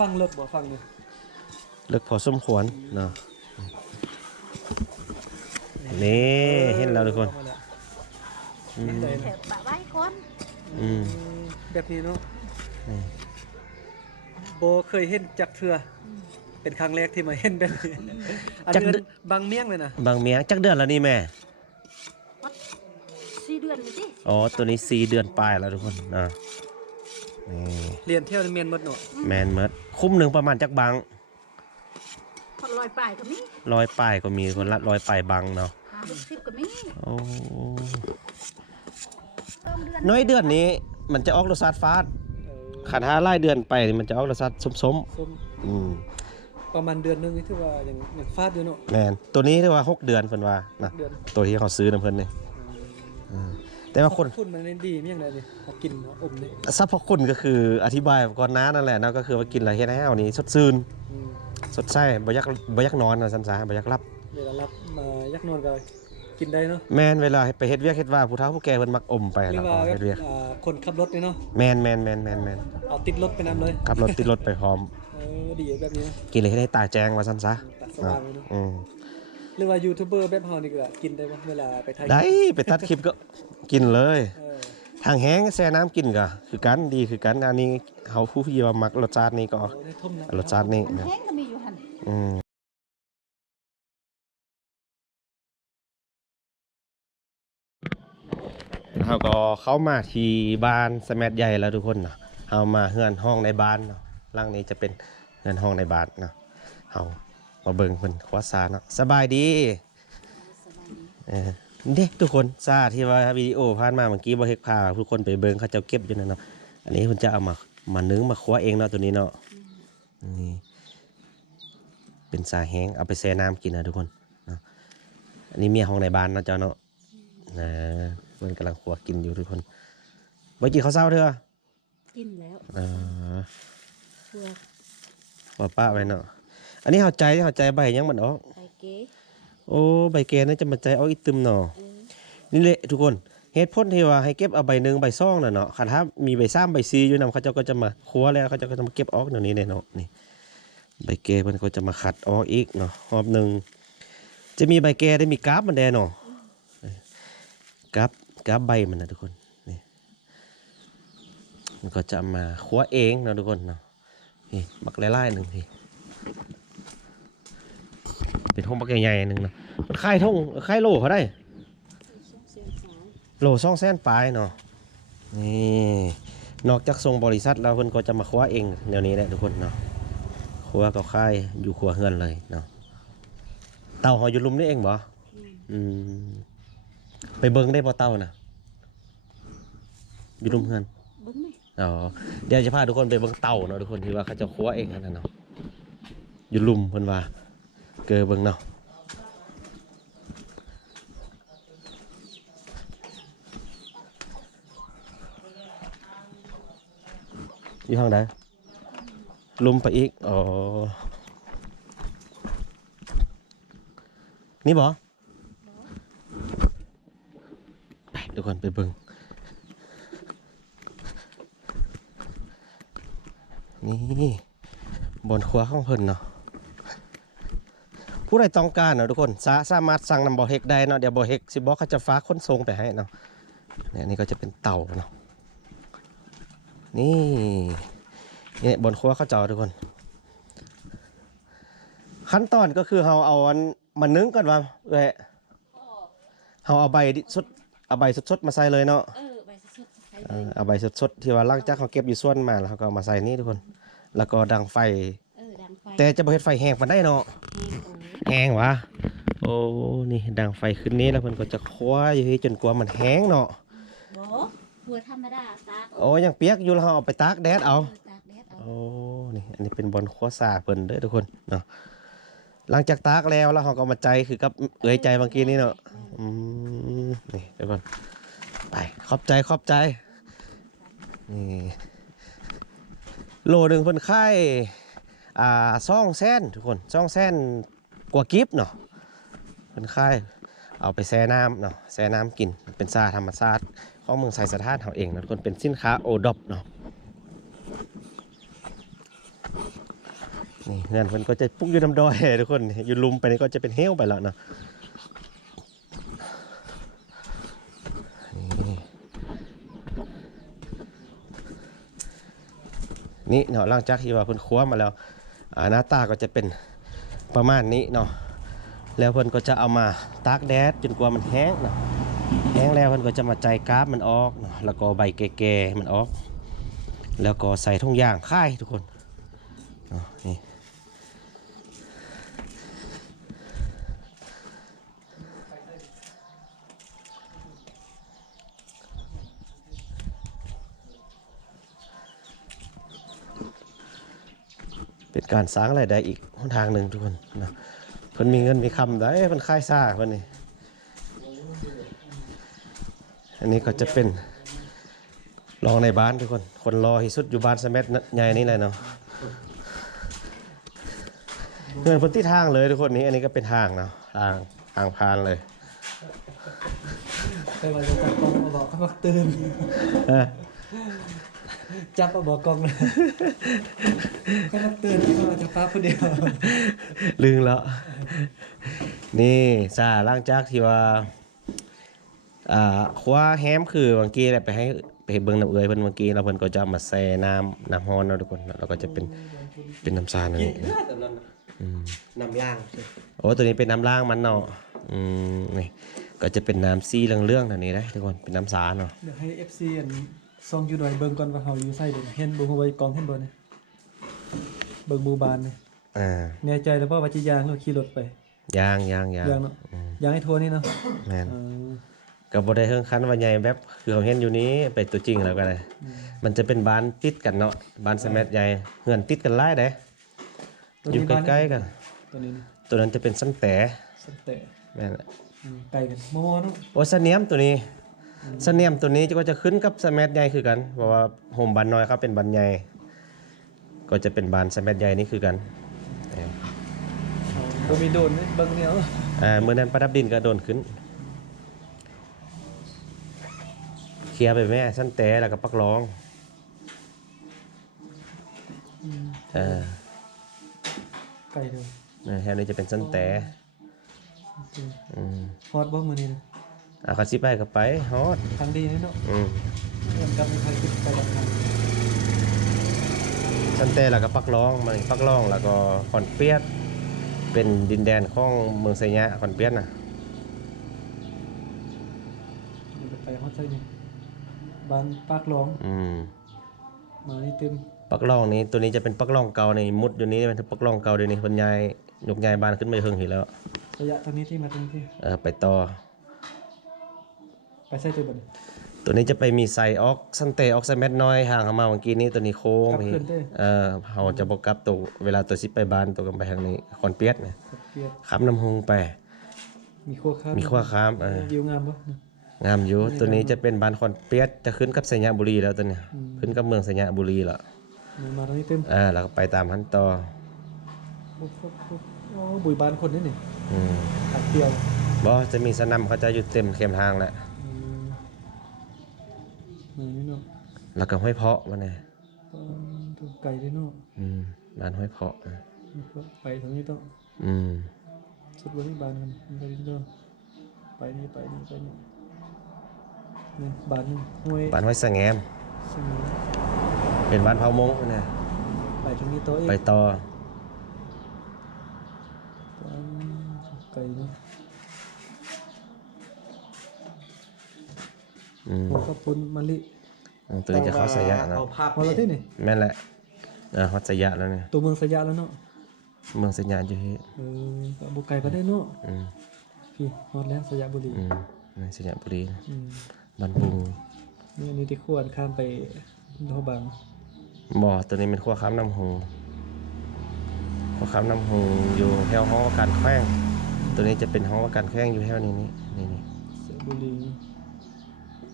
ฟังเลิกบ่ฟังเลยเลิกพอสมควรเนาะนี่เห็นแล้วทุกคนแถบบ่าไว้ก่อนแบบนี้เนาะโบเคยเห็นจักเทือเป็นครั้งแรกที่มาเห็นแบบนี้อันนี้บางเมียงเลยนะบางเมียงจักเดือนแล้วนี่แม่4 เดือนเลยสิอ๋อตัวนี้4 เดือนปลายแล้วทุกคนนะเรียนเที่ยวเมียนหมดเนาะแมนเมดคุ้มหนึ่งประมาณจักบังลอยป่ายก็มี100 ปลายก็มีคนละ100 ปลายบังเนาะ50ก็มีโอ้น้อยเดือนนี้มันจะออกรสชาติฟาดขันห้าไล่เดือนไปมันจะออกรสชาติส้มประมาณเดือนนึงนี่ถือว่าอย่างฟาดอยู่เนาะแมนตัวนี้ถือว่า6 เดือนเพิ่นว่านะตัวที่เขาซื้อนะเพิ่นนี่แต่ว่าคนคุณมันดีมีอย่างไรนี่เขากินอมนี่สรรพคุณก็คืออธิบายก่อนน้านั่นแหละนะก็คือว่ากินอะไรเฮ็ดให้เฮานี่สดชื่นสดใสบ่อยากนอนว่าซั่นซะบ่อยากหลับเวลาหลับมาอยากนอนก็กินได้เนาะแม่นเวลาไปเฮ็ดเวียกเฮ็ดว่าผู้เฒ่าผู้แก่เพิ่นมักอมไปแล้วก็เฮ็ดเวียกคนขับรถนี่เนาะแม่นเอาติดรถไปนำเลยขับรถติดรถไปพร้อมดีแบบนี้กินเลยให้ตาแจ้งว่าซั่นซะตาสว่างเนาะหรือว่ายูทูบเบอร์แบบเฮานี่ก็กินได้บ่เวลาไปถ่ายได้ไปตัดคลิปก็กินเลยทางแห้งแช่น้ำกินก็คือกันดีคือกันอันนี้เฮาผู้ที่ว่ามักรสชาตินี้ก็รสชาตินี้แห้งก็มีอยู่หั่นเราก็เข้ามาที่บ้านสแมทใหญ่แล้วทุกคนเนาะเฮามาเฮือนห้องในบ้านเนาะหลังนี้จะเป็นเฮือนห้องในบ้านเนาะเฮามาเบิ่งเพิ่นคว้าซาเนาะสบายดีเด็กทุกคนซาที่ว่าวิดีโอผ่านมาเมื่อกี้บ่เฮ็ดพาทุกคนไปเบิ่งเขาเจ้าเก็บอยู่นั่นเนาะอันนี้เพิ่นจะเอามานึ่งมาคว้าเองเนาะตัวนี้เนาะนี่เป็นซาแห้งเอาไปแช่น้ำกินนะทุกคนเนาะอันนี้เมียห้องในบ้านเนาะเจ้าเนาะเพิ่นกำลังคว้ากินอยู่ทุกคนบ่กินข้าวเช้าเด้อกินแล้วว่าป้าไว้เนาะอันนี้เข้าใจใบยังมันออกใบเกโอ้ใบเกน่าจะมาใจเอาอีตึมเนาะนี่แหละทุกคนเหตุผลที่ว่าให้เก็บเอาใบ1ใบ2น่ะเนาะคันถ้ามีใบ3ใบ4อยู่นำเขาเจ้าก็จะมาคั่วแล้วเขาเจ้าก็จะมาเก็บออกเดี๋ยวนี้เนาะนี่ใบเกเพิ่นก็จะมาขัดออกอีกเนาะรอบนึงจะมีใบเกได้มีกราฟมันแดเนาะกราฟใบมันนะทุกคนนี่มันก็จะมาคั่วเองเนาะทุกคนเนาะนี่บักไล่ๆนึงพี่เป็นห้องบักใหญ่ๆนึงเนาะมันค่ายโลเขาได้โล200,000ปลายเนาะนี่นอกจากส่งบริษัทแล้วเพิ่นก็จะมาคว้าเองแนวนี้แหละทุกคนเนาะคว้ากับค่ายอยู่ครัวเฮือนเลยเนาะเต่าหออยู่ลุมนี่เองบ่ไปเบิ่งได้บ่เต่านะอยู่ลุมเฮือนเบิ่งมั้ยอ๋อเดี๋ยวจะพาทุกคนไปเบิ่งเต่าเนาะทุกคนที่ว่าเขาจะคว้าเองนั่นเนาะอยู่ลุมเพิ่นว่าเกอเบิ่งเนาะอยู่ห้องใดลุมไปอีกอ๋อนี่บ่ไปทุกคนไปเบิ่งนี่บนครัวของเพิ่นเนาะผู้ใดต้องการเนาะทุกคนสามารถสั่งนำบ่อเฮกได้เนาะเดี๋ยวบ่อเฮกสิบอกเขาจะฝากคนส่งไปให้เนาะนี่ก็จะเป็นเต่าเนาะนี่บนครัวเขาเจ้าทุกคนขั้นตอนก็คือเราเอามานึ่งก่อนว่าเราเอาใบสดมาใส่เลยเนาะใบสดเอาใบสดที่ว่าหลังจากเขาเก็บอยู่ส่วนมาแล้วเขาก็เอามาใส่นี่ทุกคนแล้วก็ดังไฟแต่จะบ่เฮ็ดไฟแห้งปานใดเนาะแห้งวะโอ้นี่ดังไฟขึ้นนี้แล้วเพิ่นก็จะคว้าอยู่จนกว่ามันแห้งเนาะบ่หัวธรรมดาตากโอ้ยังเปียกอยู่แล้วเอาไปตากแดดเอาโอ้นี่อันนี้เป็นบอลคว้าซาเพิ่นเด้อทุกคนเนาะหลังจากตากแล้วเขาก็มาใจคือกับใจบางกี้นี่เนาะนี่ทุกคนไปขอบใจนี่โลนึงเพิ่นค่าย200,000ทุกคน200,000กว่ากิฟเนาะเป็นค่ายเอาไปแช่น้ำเนาะแช่น้ำกินเป็นซาธรรมชาติของเมืองไซสถานเขาเองนะทุกคนเป็นสินค้าโอดอปเนาะ นี่เงินมันก็จะปุ๊กอยู่น้ำดอยทุกคนอยู่ลุมไปนี่ก็จะเป็นเฮวไปแล้วเนาะนี่เนาะหลังจากที่ว่าเพิ่นคว้ามาแล้วหน้าตาก็จะเป็นประมาณนี้เนาะแล้วเพิ่นก็จะเอามาตากแดดจนกว่ามันแห้งเนาะแห้งแล้วเพิ่นก็จะมาใจกราฟมันออกเนาะแล้วก็ใบแก่ๆมันออกแล้วก็ใส่ถุงยางค่ายทุกคนเนาะนี่เป็นการสร้างรายได้อีกหนทางหนึ่งทุกคนนะเพิ่นมีเงินมีคำได้เพิ่นค่ายซ่าเพิ่นนี่อันนี้ก็จะเป็นรองในบ้านทุกคนคนรอที่สุดอยู่บ้านสะเม็ดใหญ่นี่เลยเนาะเงินเพิ่นที่ทางเลยทุกคนนี้อันนี้ก็เป็นทางเนาะทางพานเลย ไปว่าจะจับกล้องมาบอกเขาบอกตื่นจับมาบอกกล้องเลยเขาบอกตื่นเขาบอกจะฟ้าคนเดียว ลืมแล้วนี่ซาหลังจากที่ว่าคว้าแฮมคือบางกี้แหละไปให้เบิ่งน้ำเอื้อยเพิ่นเมื่อกี้แล้วเพิ่นก็จะเอามาใส่น้ำร้อนเนาะทุกคนแล้วก็จะเป็นน้ำซานั่นเองน้ำล่าง โอ้ตัวนี้เป็นน้ำล้างมันเนาะนี่ก็จะเป็นน้ำซีเรื่องๆนั่นนี่นะทุกคนเป็นน้ำสาเนาะเดี๋ยวให้ FC อันซองอยู่หน่อยเบิ่งก่อนว่าเฮาอยู่ไสเด้เห็นบ่ฮู้ว่ากองเห็นบ่เนี่ยเบิ่งหมู่บ้านนี่แน่ใจแล้วบ่ว่าสิย่างหรือขี่รถไปย่างเนาะย่างให้ทั่วนี่เนาะแม่นก็บ่ได้เฮิงคันว่าใหญ่แบบคือเขาเห็นอยู่นี้ไปตัวจริงแล้วก็ได้มันจะเป็นบ้านติดกันเนาะบ้านสะเม็ดใหญ่เฮือนติดกันหลายเด้อยู่ใกล้ๆกันตัวนั้นจะเป็นสันแต่แม่นไกลกันโมเนาะโอ้สะเนียมตัวนี้สะเนียมตัวนี้ก็จะขึ้นกับสะเม็ดใหญ่คือกันเพราะว่าโฮมบ้านน้อยครับเป็นบ้านใหญ่ก็จะเป็นบ้านสะเม็ดใหญ่นี่คือกันบ่มีโดนเบิ่งแนวมื้อนั้นประดับดินก็โดนขึ้นเคลียร์ไปแม่สันแต่แล้วก็ปักรองไกลเด้อแถวนี้จะเป็นสันแต่ฮอดบ่มื้อนี้นะเขาสิไปก็ไปฮอดทางดีเนาะเรื่องกับใครคิดไปกับทางสันแต่แล้วก็ปักรองมันปักรองแล้วก็ขอนเปียดเป็นดินแดนของเมืองไสยะขอนเปียดน่ะไปฮอดไสนี่บ้านปักรองมานี่เต็มปักรองนี้ตัวนี้จะเป็นปักรองเก่านี่มุดอยู่นี้เป็นปักรองเก่าเดี๋ยวนี้เพิ่นย้ายยกย้ายบ้านขึ้นมาเฮิงอีกแล้วระยะตอนนี้ที่มาตรงที่ไปต่อไปใส่ตัวบ่ตัวนี้จะไปมีไซออกซันเตออกไซแมทน้อยห่างเข้ามาเมื่อกี้นี้ตัวนี้โค้งไปเฮาจะบ่กลับตัวเวลาตัวสิไปบ้านตัวกันไปทางนี้คอนเปียดเนี่ยขับน้ำฮงไปมีขั้วข้ามวิวงามบ่งามอยู่ตัวนี้จะเป็นบ้านคอนเปียดจะขึ้นกับไสยบุรีแล้วตัวนี้ขึ้นกับเมืองไสยบุรีแล้วมาตรงนี้เต็มแล้วก็ไปตามหันต่อโอ้บุยบ้านคนนี่ตัดเดียวบ่จะมีสนามเขาจะอยู่เต็มเข้มทางแหละนี่เนาะแล้วก็ห้อยเพาะมาเนี่ยไก่ด้วยเนาะบ้านห้อยเพาะไปทางนี้ต้องสุดบริบาลกันไปนี่ต้องไปนี่นี่บ้านห้วยสะแงมเป็นบ้านเผามงเนี่ยไปทางนี้ต่อไปต่อไก่เนาะหัวกระปุนมะลิตัวนี้จะเข้าสยะนะพอแล้วที่นี่แม่นแหละฮอดสยะแล้วเนี่ยตัวเมืองสยะแล้วเนาะเมืองสยะอยู่ที่บุกไก่ก็ได้เนาะพี่ฮอดแล้วสยะบุรีสยะบุรีบ้านปุงนี่ที่ควรข้ามไปโนบังบ่ตัวนี้เป็นขั้วข้ามน้ำหงอยู่แถวห้องว่าการแข้งตัวนี้จะเป็นห้องว่าการแข้งอยู่แถวนี้นี่สยะบุรี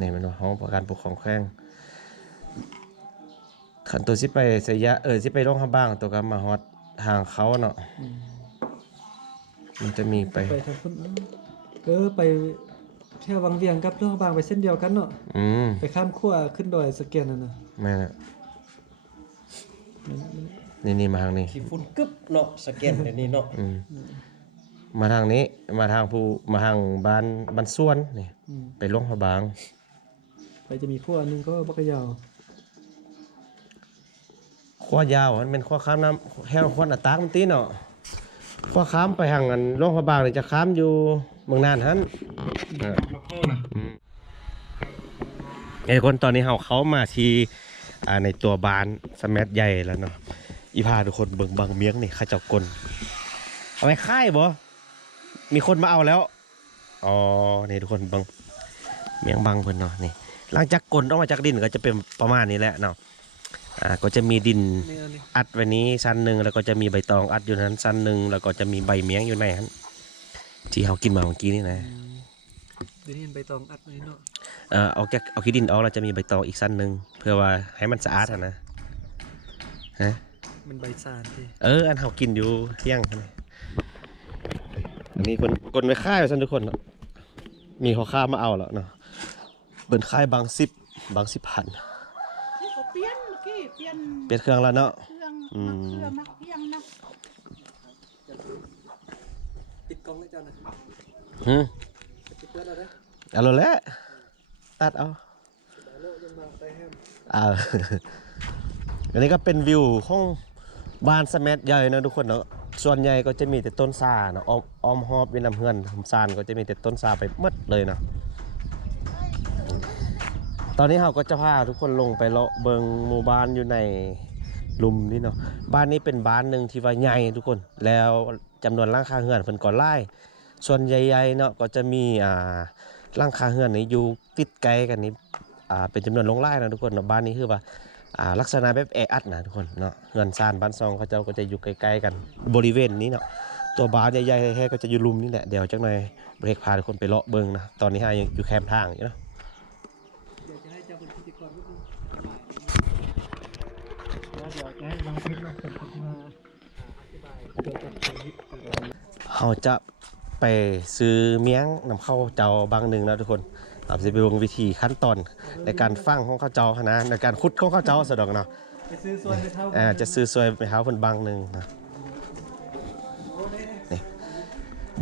นี่มันว่าห้องประกันปกครองแข้งขันตัวสิไปสยะสิไปร่องข้าบ้างตัวก็มาฮอดทางเขาเนาะมันจะมีไปทางคนไปเที่ยววังเวียงกับร่องบางไปเส้นเดียวกันเนาะไปข้ามขั้วขึ้นดอยสแกนนั่นน่ะแม่น่ะ นี่มาทางนี้ ขี้ฝุ่นกึบเนาะสแกนเดี๋ยวนี้เนาะ มาทางนี้มาทางบ้านสวนนี่ไปหลวงพระบาง ไปจะมีขั้วนึงก็บักกะยาว ขั้วยาวมันเป็นขั้วข้ามน้ำแห้งขั้วหน้าตากมันตีเนาะขั้วข้ามไปทางอันหลวงพระบางนี่จะข้ามอยู่เมืองน่านหั่นไอ้คนตอนนี้เขามาที่ในตัวบ้านสแมัใหญ่แล้วเนาะอีพาทุกคนเบิ่งบางเมียงนี่ข้าเจ้ากลเอาไปค่ายบ่มีคนมาเอาแล้วอ๋อนี่ทุกคนเบิ่งเมียงบางเพิ่นเนาะนี่หลังจากกลออกมาจากดินก็จะเป็นประมาณนี้แหละเนาะก็จะมีดินอัดไว้นี้ชั้นหนึ่งแล้วก็จะมีใบตองอัดอยู่นั้นชั้นหนึ่งแล้วก็จะมีใบเมียงอยู่ในนั้นที่เขากินมาเมื่อกี้นี่นะ เดี๋ยวนี้ใบตองอัดไว้เนาะ เอาขี้ดินออกแล้วจะมีใบตองอีกชั้นหนึ่งเพื่อว่าให้มันสะอาดอะนะฮะ มันใบสารที่ อันเขากินอยู่เที่ยงอันนี้คนไปค่ายไปซั่นทุกคนเนาะมีเขาข้ามาเอาแล้วเนาะเปิดค่ายบาง10พัน เขาเปลี่ยนเมื่อกี้เปลี่ยน เปลี่ยนเครื่องแล้วเนาะ เครื่อง อืม เครื่องมักเพียงนะ ติดกล้องได้เจ้านะ ติดเพื่อนเราได้ เอาเลยแหละตัดเอา โลลงมาไปแฮม อันนี้ก็เป็นวิวของบ้านสแมัใหญ่นะทุกคนเนาะส่วนใหญ่ก็จะมีแต่ต้นซาเนาะอ้อมหอบเป็นน้ำเฮือนซานก็จะมีแต่ต้นซาไปหมดเลยเนาะตอนนี้เราก็จะพาทุกคนลงไปเลาะเบิงหมู่บ้านอยู่ในลุมนี่เนาะบ้านนี้เป็นบ้านหนึ่งที่ว่าใหญ่ทุกคนแล้วจำนวนหลังคาเฮือนเพิ่นก็หลายส่วนใหญ่ๆเนาะก็จะมีหลังคาเฮือนนี่อยู่ติดไกลกันนี่เป็นจำนวนลงหลายนะทุกคนเนาะบ้านนี้คือว่าลักษณะแบบแออัดนะทุกคนเนาะเฮือนซานบ้านซองเขาเจ้าก็จะอยู่ใกล้ๆกันบริเวณนี้เนาะตัวบ้านใหญ่ๆแท้ๆก็จะอยู่ลุมนี่แหละเดี๋ยวจักหน่อยเบรกพาทุกคนไปเลาะเบิงนะตอนนี้ยังอยู่แคมป์ทางอยู่เนาะ เดี๋ยวจะให้เจ้าเป็นพิธีกรนิดนึงแล้วเดี๋ยวจะให้บางคลิปมาเปิดมาอธิบายเกี่ยวกับชีวิตของเรา เขาจะไปซื้อเมียงนำเข้าเจ้าบางหนึ่งนะทุกคนเราจะไปวงวิธีขั้นตอนในการฟังของข้าวเจ้านะในการขุดของข้าวเจ้าสะดอกเนาะ ไปซื้อส่วนไปเท่า จะซื้อซวยไปหาคนบางหนึ่งนะนี่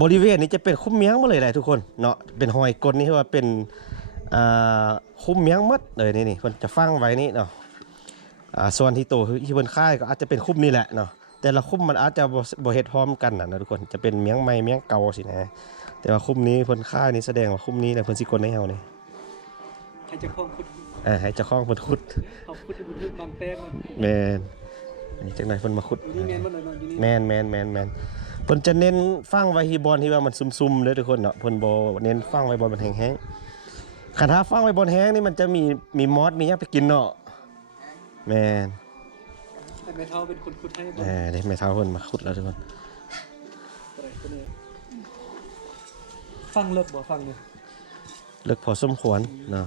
บริเวณนี้จะเป็นคุ้มเมียงหมดเลยแหละทุกคนเนาะเป็นหอยกลนี่คือว่าเป็นคุ้มเมียงหมดเลยนี่คนจะฟังไว้นี่เนาะส่วนที่โตที่บนค่ายก็อาจจะเป็นคุ้มนี่แหละเนาะแต่ละคุ้มมันอาจจะบ่เฮ็ดพร้อมกันนะทุกคนจะเป็นเมียงใหม่เมียงเก่าสินะแต่ว่าคุ้มนี้คนค่ายนี่แสดงว่าคุ้มนี้เนี่ยเพิ่นสิกลให้เฮานี่ ให้เจ้าของขุด ให้เจ้าของเพิ่นขุด เขาขุดในพื้นบางแป้งมัน แม่นนี่จังได๋เพิ่นมาขุด อยู่นี่แมนมันหน่อยอยู่นี่ แม่นเพิ่นจะเน้นฟังไว้ที่บอลที่ว่ามันซุ่มๆเด้อทุกคนเนาะเพิ่นบ่เน้นฟังไว้บอลมันแห้งๆคันถ้าฟังไว้บอลแห้งนี่มันจะมีมอสมีหยังไปกินเนาะแม่น แต่แม่เท่าเป็นคนขุดให้บาง เด้แม่เฒ่าเพิ่นมาขุดแล้วทุกคน อะไรตัวนี้ฟังเลิกบ่ฟังเนี่ย เลิกพอสมควรเนาะ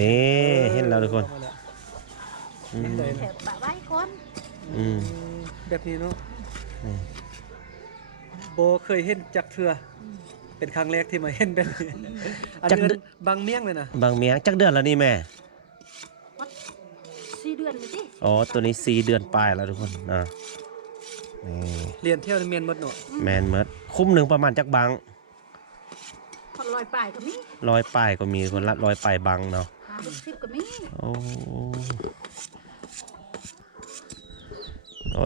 นี่เห็นแล้วทุกคนอืม แถบปะไว้คน อืม แบบนี้เนาะโบเคยเห็นจักเทือเป็นครั้งแรกที่มาเห็นแบบนี้อันนี้มันบางเมี่ยงเลยนะ บางเมียงจักเดือนแล้วนี่แม่ 4 เดือนเลยสิ อ๋อตัวนี้4 เดือนปลายแล้วทุกคนนี่ เรียนเที่ยวในเมียนหมดเนาะ แมนเมดคุ้มหนึ่งประมาณจักบัง คนลอยป่ายก็มี 100 ปลายก็มีคนละ100 ปลายบังเนาะ 50ก็มี โอ้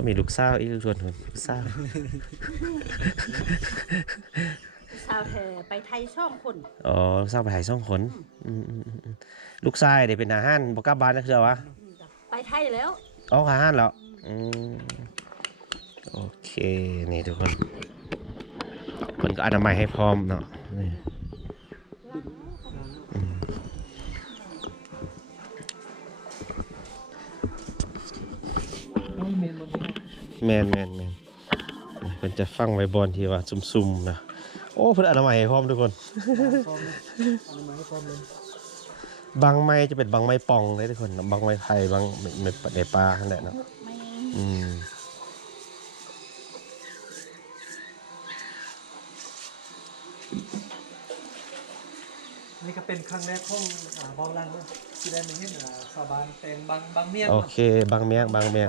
มีลูกสาวอีกส่วนลูกสาว ชาวแห่ไปไทย2 คน อ๋อลูกสาวไปหาย2 คนลูกชายเดี๋ยวเป็นอาหารบอกกลับบ้านนะคือวะ ไปไทยแล้ว อ๋ออาหารแล้วโอเคนี่ทุกคนคนก็อนามัยให้พร้อมเนาะนี่แมนเพิ่นจะฟังไว้บอลที่ว่าซุ่มๆนะโอ้เพิ่นอนามัยให้พร้อมทุกคน พร้อมเลยเอามาให้พร้อมเลย บางไม้จะเป็นบางไม้ปองเลยทุกคนบางไม้ไผ่บางในปลานั่นแหละเนาะ ไม่ น นี่ก็เป็นครั้งแรกของเบาลังเนาะที่ได้มาเห็นสาบานแต่งบางเมียง โอ เนาะ เคบางเมียงบางเมียง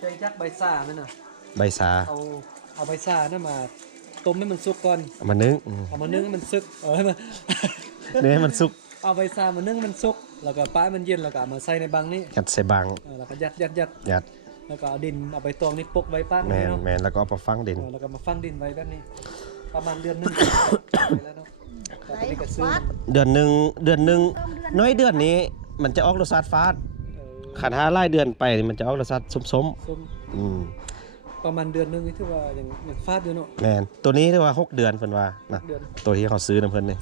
ใจจักใบซ่าแม่นน่ะ ใบสา เอาใบซ่านั่นมาต้มให้มันสุกก่อน เอามานึ่ง เอามานึ่งให้มันสุกให้มัน เนื้อให้มันสุก เอาใบซ่ามานึ่งให้มันสุกแล้วก็ป้ามันเย็นแล้วก็เอามาใส่ในบังนี้ ยัดใส่บัง แล้วก็ยัด ยัด แล้วก็เอาดินเอาใบตองนี่ปกไว้ป้า แมน เนาะ แมนแล้วก็เอาไปฟังดิน แล้วก็มาฟังดินไว้แบบนี้ ประมาณเดือนหนึง ไปแล้วเนาะแต่ตอนนี้ก็ซื้อ เดือนหนึ่งน้อยเดือนนี้มันจะออกรสชาติฟาดขันห้าไล่เดือนไปนี่มันจะออกรสชาติส้ม ส้ม ๆอืม ประมาณเดือนหนึงนี่ถือว่าอย่างฟาดอยู่เนาะ แมนตัวนี้เรียกว่า6เดือนเพิ่นว่านะ เดือน ตัวที่เขาซื้อนํเพิ่นนี่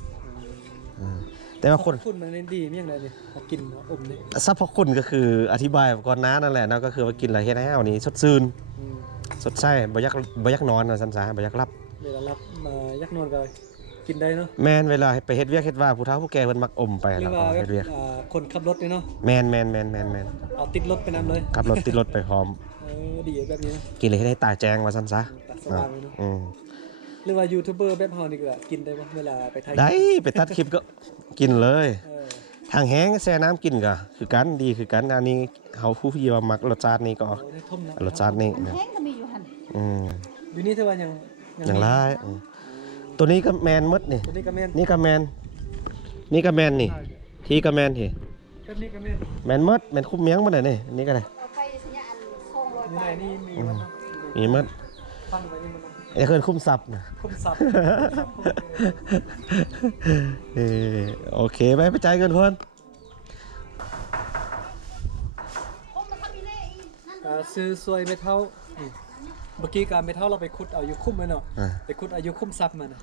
แต่ว่าคน พูดมันนี่ดีมีอย่างไรนี่มากินมาอมนี่ สรรพคุณก็คืออธิบายก่อนหน้านั่นแหละเนาะก็คือว่ากินแล้วเฮ็ดให้เฮานี่สดชื่น อืม สดใสบ่อยากนอนว่าซั่นซะบ่อยากหลับ เวลารับมายักนอนก็กินได้เนาะ แม่นเวลาไปเฮ็ดเวียกเฮ็ดว่าผู้เฒ่าผู้แก่เพิ่นมักอมไป หรื แล้ อ วก็ ว่า เฮ็ดเวียก คนขับรถนี่เนาะ แม่น เอาติดรถไปนำเลย ขับรถติดรถไปพร้อม ดีแบบนี้นะ กินเลยให้ตาแจ้งว่าซั่นซะ ตัดสว่างเลยเนาะ อืม หรือว่ายูทูบเบอร์แบบเฮานี่ก็กินได้บ่เวลาไปไทย ได้ไปตัดคลิปก็กินเลย เออ ทางแห้งแช่น้ำกินก็คือกันดีคือกันอันนี้เฮาผู้ที่ว่ามักรสชาตินี้ก็ เอาได้ท่มนะ รสชาตินี้นะ แห้งก็มีอยู่หั่น อืม อยู่นี่ถือว่ายัง อย่างไรตัวนี้ก็แมนหมดนี่ ตัวนี้ก็แม่น นี่ก็แมนนี่ก็แมนนี่ที่ก็แมนที่ แบบนี้ก็แม่น แมนหมดแมนคุ้มเมียงหมดเลยนี่อันนี้ก็ได้ เอาไปสัญญาณส่งลอย อยู่ ไป ไหนนี่มีมันเนาะ มีหมด ฟังไปนี่มันเนาะ ไอ้เคินคุ้มซับนะ คุ้มซับ เออโอเคไปจ่ายเงินเพิ่น ซื้อซวยเมทัลนี่เมื่อกี้การเมทัลเราไปขุดเอาอยู่คุ้มเลยเนาะ อ่า ไปขุดเอาอยู่คุ้มซับมันน่ะ